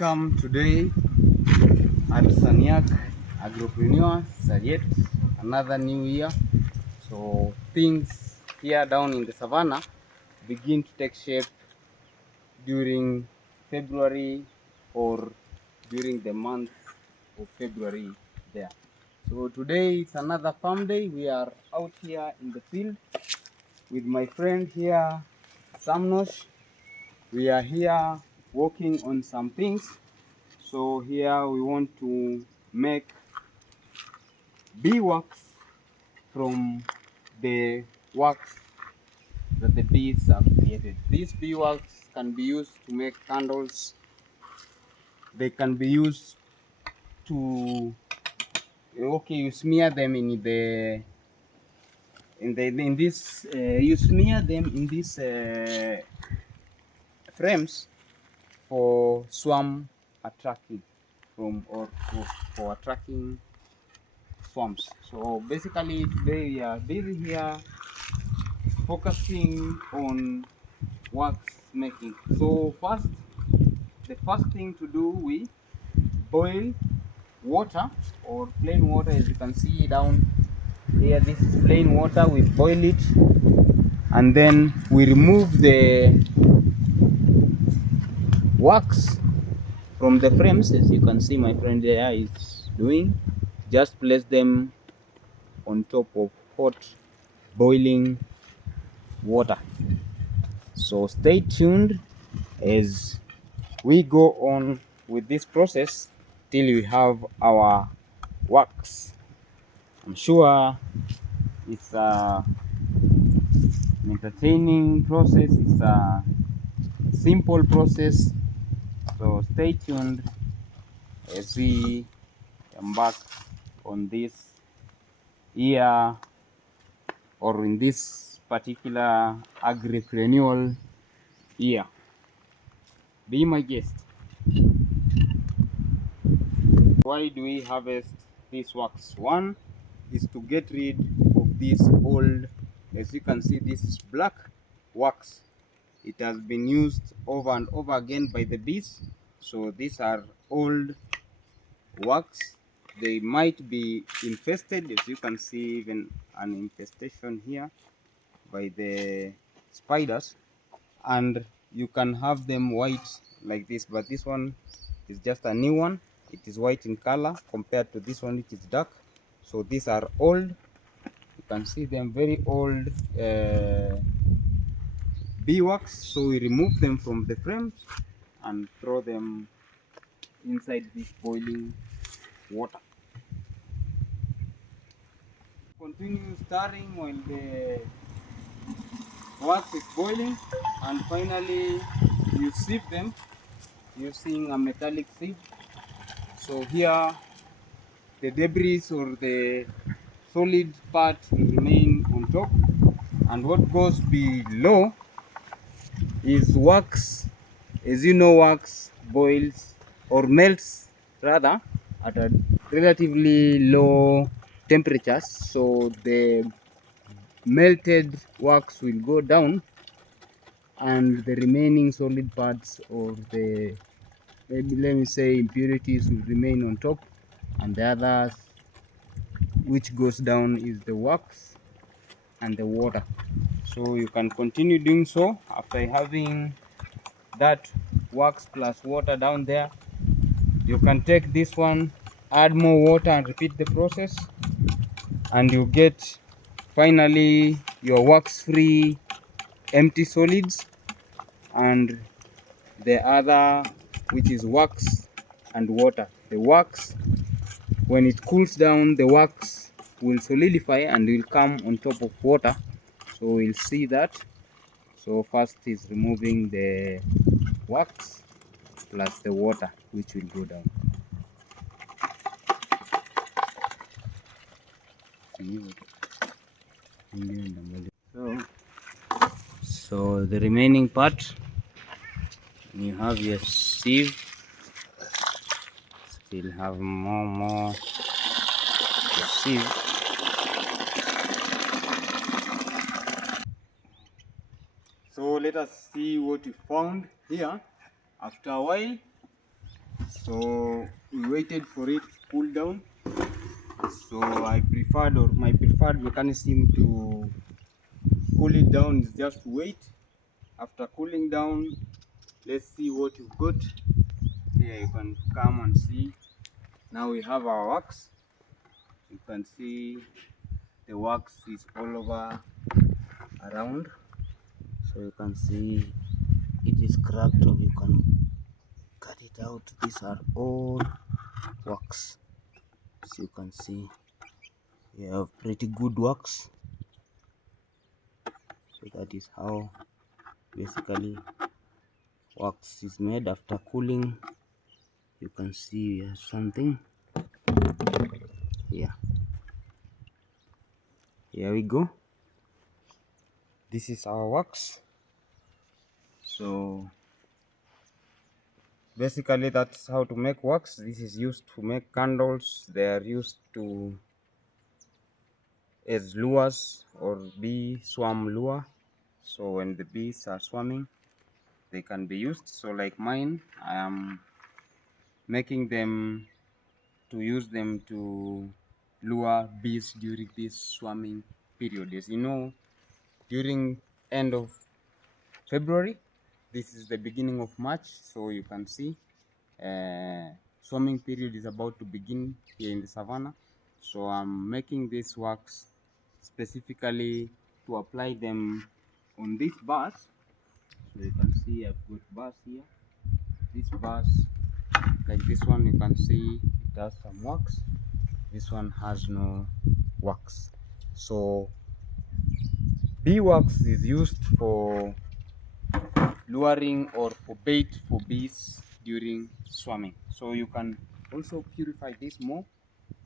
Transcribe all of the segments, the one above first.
Welcome today at Saniak Agropreneur. It's yet another new year. So things here down in the savannah begin to take shape during February or during the month of February there. So today is another farm day. We are out here in the field with my friend here, Samnosh. We are here working on some things. So here we want to make beeswax from the wax that the bees have created. This beeswax can be used to make candles. They can be used to you smear them in this you smear them in these frames for swarm attracting for attracting swarms. So basically today we are busy here focusing on wax making. So the first thing to do, we boil water or plain water. As you can see down here, this is plain water. We boil it and then we remove the wax from the frames. As you can see, my friend there is doing, just place them on top of hot boiling water. So stay tuned as we go on with this process till we have our wax. I'm sure it's an entertaining process. It's a simple process. So stay tuned as we embark on this year or in this particular agripreneurial year. Be my guest. Why do we harvest this wax? One is to get rid of this old, as you can see, this is black wax. It has been used over and over again by the bees. So these are old wax. They might be infested, as you can see, even an infestation here by the spiders, and you can have them white like this, but this one is just a new one. It is white in color compared to this one, it is dark. So these are old. You can see them, very old beeswax. So we remove them from the frames and throw them inside this boiling water. Continue stirring while the wax is boiling, and finally you sieve them using a metallic sieve. So here the debris or the solid part will remain on top, and what goes below is wax. As you know, wax boils or melts rather at a relatively low temperatures, so the melted wax will go down and the remaining solid parts or the, maybe let me say, impurities will remain on top, and the others which goes down is the wax and the water. So you can continue doing so. After having that wax plus water down there, you can take this one, add more water and repeat the process, and you get finally your wax free empty solids, and the other, which is wax and water. The wax, when it cools down, the wax will solidify and will come on top of water. So we'll see that. So first is removing the wax plus the water, which will go down. So the remaining part, you have your sieve, still have more sieve. So let us see what we found here. After a while, So we waited for it to cool down. So my preferred mechanism to cool it down is just wait. After cooling down, let's see what you've got. Here you can come and see. Now we have our wax. You can see the wax is all over around. So you can see it is cracked, or you can cut it out. These are all wax. So you can see we have pretty good wax. So that is how basically wax is made. After cooling, you can see we have something here. Here we go. This is our wax. So basically that's how to make wax. This is used to make candles. They are used to as lures or bee swarm lure. So when the bees are swarming, they can be used. So like mine, I am making them to use them to lure bees during this swarming period. As you know, during end of February, this is the beginning of March, so you can see swarming period is about to begin here in the savannah. So I'm making this wax specifically to apply them on this bars. So you can see I've got bars here. This bars, like this one, you can see it has some wax. This one has no wax. So beeswax is used for luring or for bait for bees during swarming. So you can also purify this more,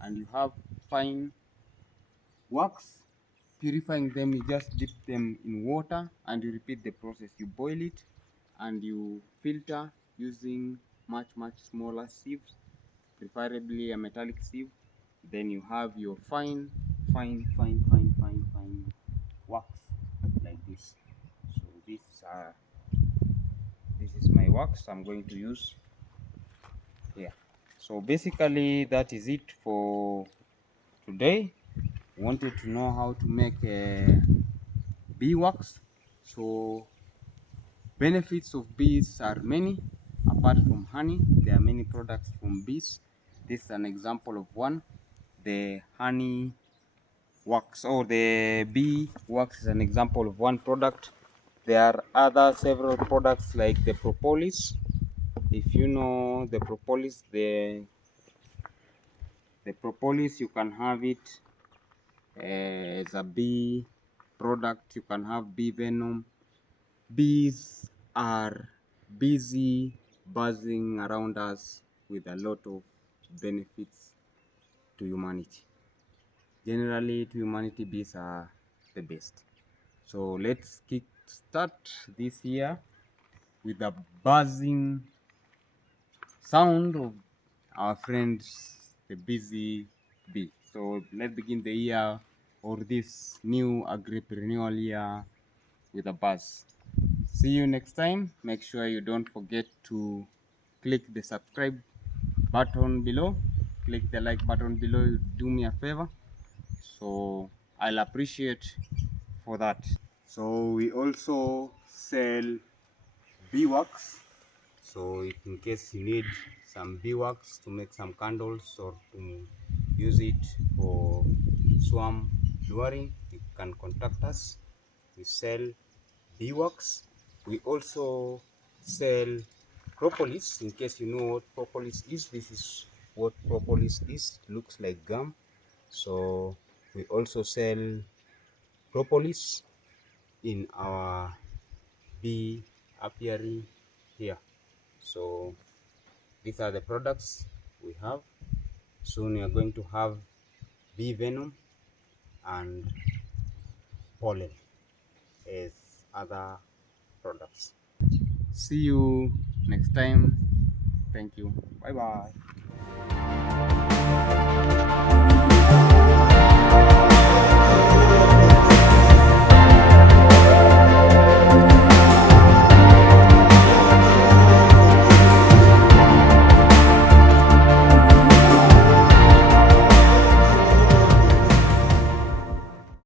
and you have fine wax. Purifying them, you just dip them in water and you repeat the process. You boil it and you filter using much smaller sieves, preferably a metallic sieve. Then you have your fine wax like this. So this is my wax I'm going to use here. So basically that is it for today. Wanted to know how to make a bee wax. So benefits of bees are many. Apart from honey, there are many products from bees. This is an example of one, the honey wax, or the bee wax is an example of one product. There are other several products like the propolis. If you know the propolis, the propolis, you can have it as a bee product. You can have bee venom. Bees are busy buzzing around us with a lot of benefits to humanity. Generally, to humanity, bees are the best. So let's start this year with a buzzing sound of our friends, the busy bee. So let's begin the year, or this new agripreneur year, with a buzz. See you next time. Make sure you don't forget to click the subscribe button below. Click the like button below. Do me a favor. So I'll appreciate for that. So we also sell beeswax. So if in case you need some beeswax to make some candles or to use it for swarm luring, you can contact us. We sell beeswax. We also sell propolis. In case you know what propolis is, this is what propolis is. Looks like gum. So we also sell propolis in our bee apiary here. So these are the products we have. Soon we are going to have bee venom and pollen as other products. See you next time. Thank you. Bye bye.